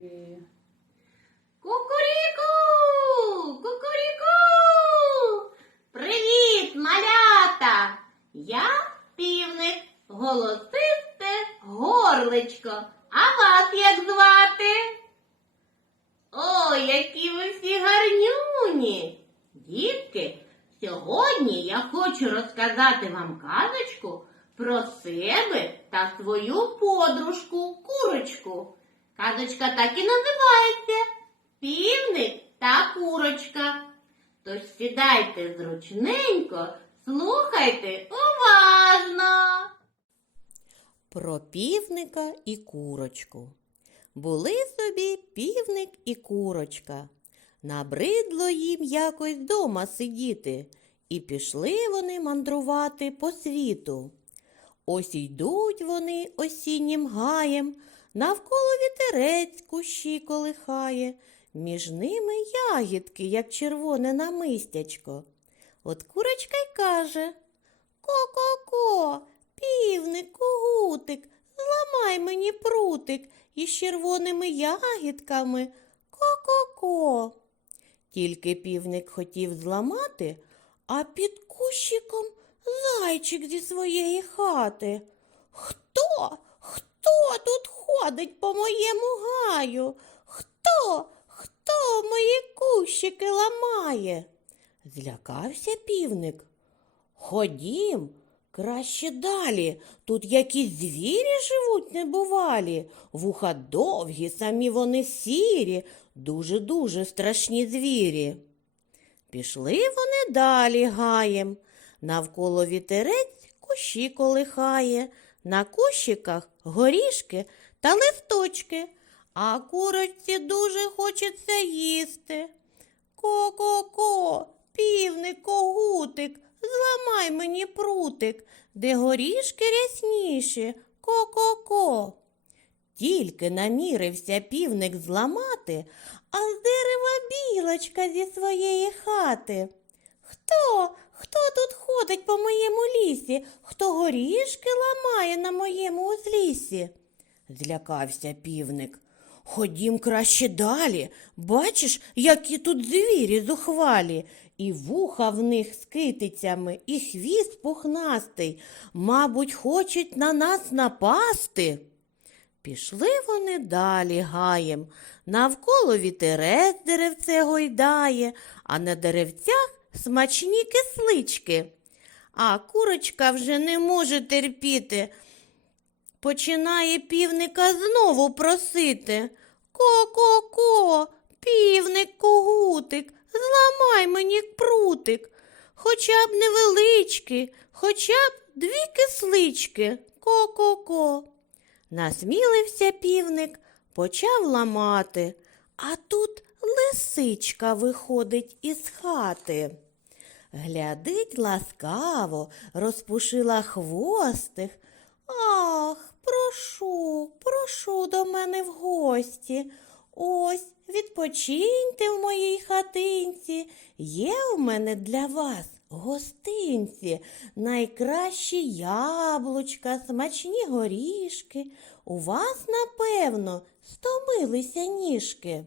Кукуріку! Кукуріку! Привіт, малята! Я півник, голосисте горличко. А вас як звати? О, які ви всі гарнюні! Дітки, сьогодні я хочу розказати вам казочку про себе та свою подружку курочку. Казочка так і називається Півник та курочка. Тож сідайте зручненько, слухайте уважно. Про півника і курочку. Були собі півник і курочка. Набридло їм якось дома сидіти, і пішли вони мандрувати по світу. Ось йдуть вони осіннім гаєм, навколо вітерець кущі колихає, між ними ягідки, як червоне намистячко. От курочка й каже Ко-ко-ко, півник, когутик, зламай мені прутик із червоними ягідками. Ко-ко-ко. Тільки півник хотів зламати, а під кущиком зайчик зі своєї хати. Хто? Ходить по моєму гаю? Хто? Хто мої кущики ламає? Злякався півник. Ходім, краще далі. Тут якісь звірі живуть небувалі. Вуха довгі, самі вони сірі, дуже-дуже страшні звірі. Пішли вони далі гаєм. Навколо вітерець кущі колихає, на кущиках горішки та листочки, а курочці дуже хочеться їсти. Ко-ко-ко, півник, когутик, зламай мені прутик, де горішки рясніші. Ко-ко-ко. Тільки намірився півник зламати, а з дерева білочка зі своєї хати. Хто? Хто тут ходить по моєму лісі? Хто горішки ламає на моєму узліссі? Злякався півник. Ходім краще далі. Бачиш, які тут звірі зухвалі, і вуха в них з китицями, і хвіст пухнастий. Мабуть, хочуть на нас напасти. Пішли вони далі гаєм. Навколо вітерець деревце гойдає, а на деревцях смачні кислички. А курочка вже не може терпіти. Починає півника знову просити. Ко-ко-ко, півник когутик, зламай мені прутик, хоча б невеличкий, хоча б дві кислички. Ко-ко-ко. Насмілився півник, почав ламати, а тут лисичка виходить із хати. Глядить ласкаво, розпушила хвостих. Ах, прошу, прошу до мене в гості. Ось відпочиньте в моїй хатинці. Є в мене для вас гостинці, найкращі яблучка, смачні горішки. У вас, напевно, стомилися ніжки,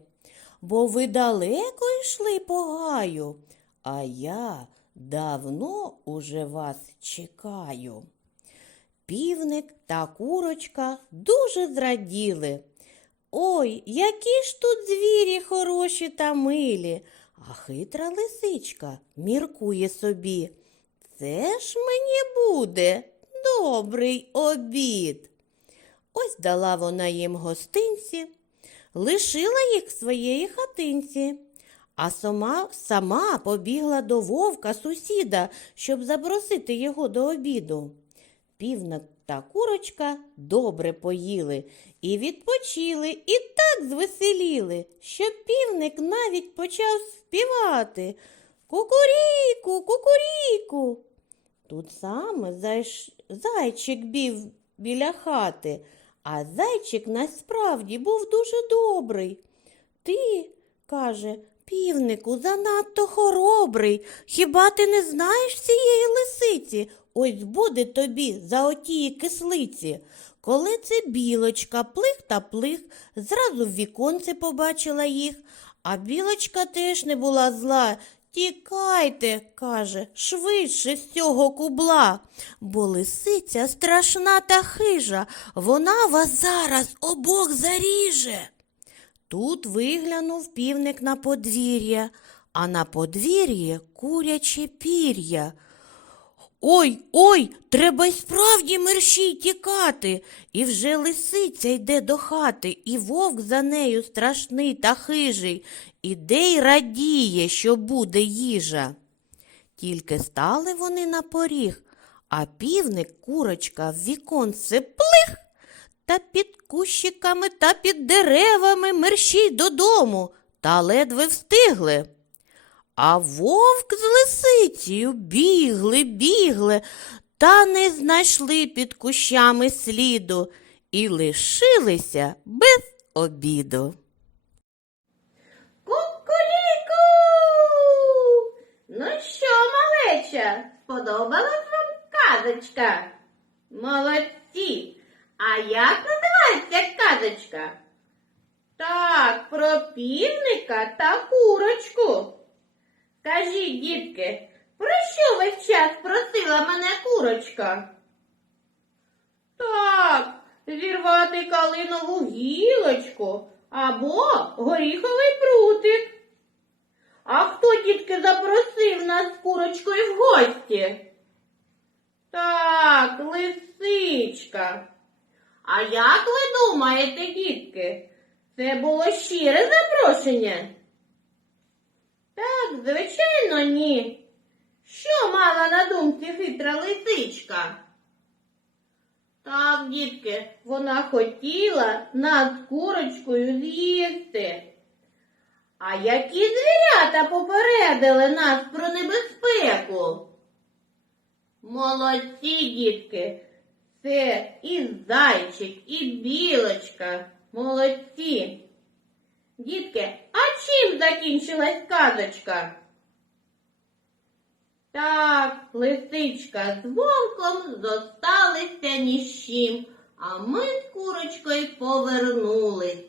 бо ви далеко йшли по гаю, а я давно уже вас чекаю. Півник та курочка дуже зраділи. Ой, які ж тут звірі хороші та милі. А хитра лисичка міркує собі. Це ж мені буде добрий обід. Ось дала вона їм гостинці, лишила їх в своєї хатинці, а сама, сама побігла до вовка сусіда, щоб запросити його до обіду. Півник та курочка добре поїли і відпочили, і так звеселіли, що півник навіть почав співати Кукуріку, кукуріку. Тут саме зайш... зайчик бів біля хати, а зайчик насправді був дуже добрий. Ти, каже, півнику, занадто хоробрий. Хіба ти не знаєш цієї лисиці? Ось буде тобі за отії кислиці. коли це білочка плих та плих, зразу в віконце побачила їх, а білочка теж не була зла. Тікайте, каже, швидше з цього кубла, бо лисиця страшна та хижа, вона вас зараз обох заріже. Тут виглянув півник на подвір'я, а на подвір'ї куряче пір'я. Ой, ой, треба й справді мерщій тікати. І вже лисиця йде до хати, і вовк за нею страшний та хижий, іде й радіє, що буде їжа. Тільки стали вони на поріг, а півник курочка в віконце плих, та під кущиками та під деревами мерщій додому, та ледве встигли. А вовк з лисицею бігли, бігли, та не знайшли під кущами сліду і лишилися без обіду. Кукуріку! Ну що, малеча, сподобалась вам казочка? Молодці! А як називається казочка? Так, про півника та курочку. Скажіть, дітки, про що весь час просила мене курочка? Так, зірвати калинову гілочку або горіховий прутик. А хто тільки запросив нас з курочкою в гості? Так, лисичка. А як ви думаєте, дітки, це було щире запрошення? Звичайно, ні. Що мала на думці хитра лисичка? Так, дітки, вона хотіла нас курочкою з'їсти. А які звірята попередили нас про небезпеку? Молодці, дітки, це і зайчик, і білочка. Молодці. Дітки, а чим закінчилась казочка? Так, лисичка з вовком зосталися ні з чим, а ми з курочкою повернулись.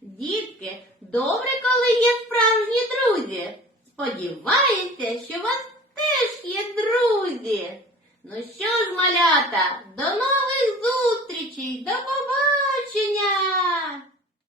Дітки, добре, коли є справжні друзі. Сподіваюся, що у вас теж є друзі. Ну що ж, малята, до нових зустрічей, до побачення!